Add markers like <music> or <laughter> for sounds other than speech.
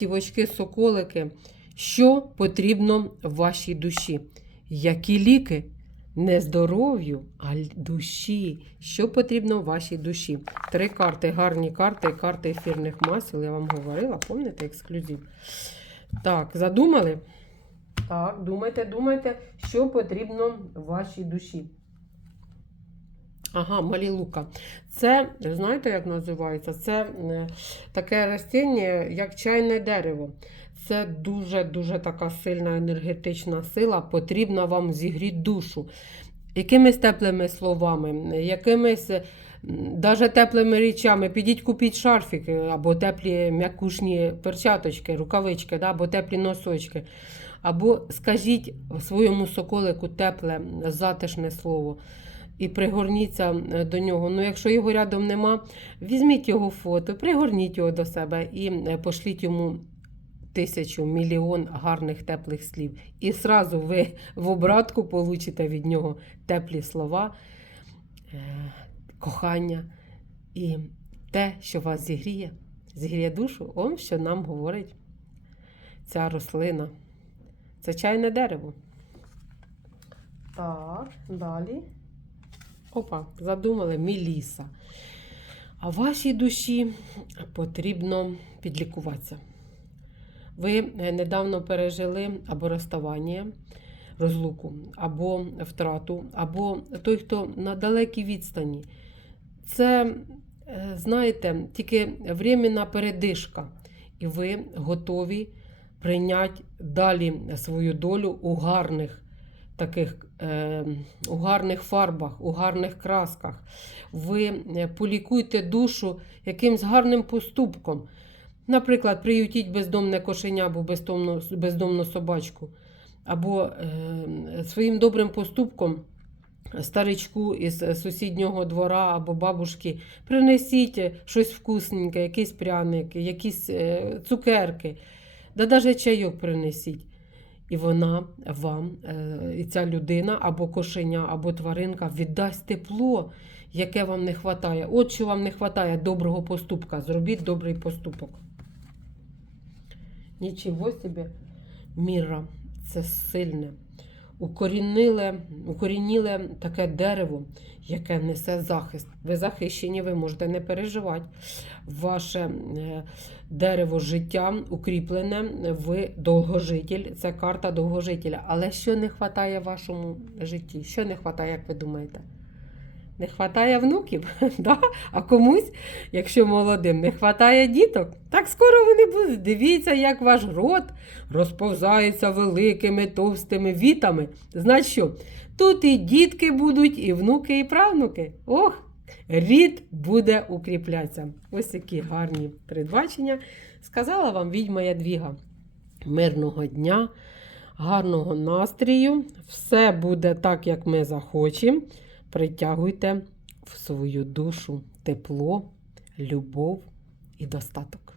Тівочки, соколики, що потрібно вашій душі? Які ліки? Не здоров'ю, а душі. Що потрібно вашій душі? Три карти, гарні карти, карти ефірних масел. Я вам говорила, пам'ятаєте, ексклюзив. Так, задумали? Так, думайте, думайте, що потрібно вашій душі. Ага, малілука. Це, знаєте, як називається? Це е, таке растіння, як чайне дерево. Це дуже-дуже така сильна енергетична сила, потрібна вам зігріти душу. Якимись теплими словами, якимись навіть теплими речами. Підіть купіть шарфік або теплі м'якушні перчаточки, рукавички, да, або теплі носочки. Або скажіть своєму соколику тепле, затишне слово і пригорніться е, до нього. Ну, якщо його рядом нема, візьміть його фото, пригорніть його до себе і е, пошліть йому тисячу, мільйон гарних теплих слів. І сразу ви в обратку получите від нього теплі слова, е, кохання і те, що вас зігріє, зігріє душу, он що нам говорить ця рослина. Це чайне дерево. Так, далі. Опа, задумали Міліса. А вашій душі потрібно підлікуватися. Ви е, недавно пережили або розставання, розлуку, або втрату, або той, хто на далекій відстані. Це, е, знаєте, тільки временна передишка, і ви готові прийняти далі свою долю у гарних таких е, у гарних фарбах, у гарних красках. Ви е, полікуйте душу якимсь гарним поступком. Наприклад, приютіть бездомне кошеня або бездомну, бездомну собачку, або е, своїм добрим поступком старичку із сусіднього двора або бабушки принесіть щось вкусненьке, якісь пряники, якісь е, цукерки, да навіть чайок принесіть. І вона вам, е, і ця людина, або кошеня, або тваринка віддасть тепло, яке вам не вистачає. От що вам не вистачає доброго поступка. Зробіть добрий поступок. Нічого собі, міра, це сильне. Укоріниле, укорініле таке дерево, яке несе захист. Ви захищені, ви можете не переживати. Ваше е, дерево життя укріплене, ви довгожитель, це карта довгожителя. Але що не вистачає вашому житті? Що не вистачає, як ви думаєте? Не вистачає внуків, <laughs> да? а комусь, якщо молодим, не вистачає діток. Так скоро вони будуть. Дивіться, як ваш рот розповзається великими товстими вітами. Значить що? Тут і дітки будуть, і внуки, і правнуки. Ох, рід буде укріплятися. Ось такі гарні передбачення. Сказала вам відьма Ядвіга. Мирного дня, гарного настрію. Все буде так, як ми захочемо. Притягуйте в свою душу тепло, любов і достаток.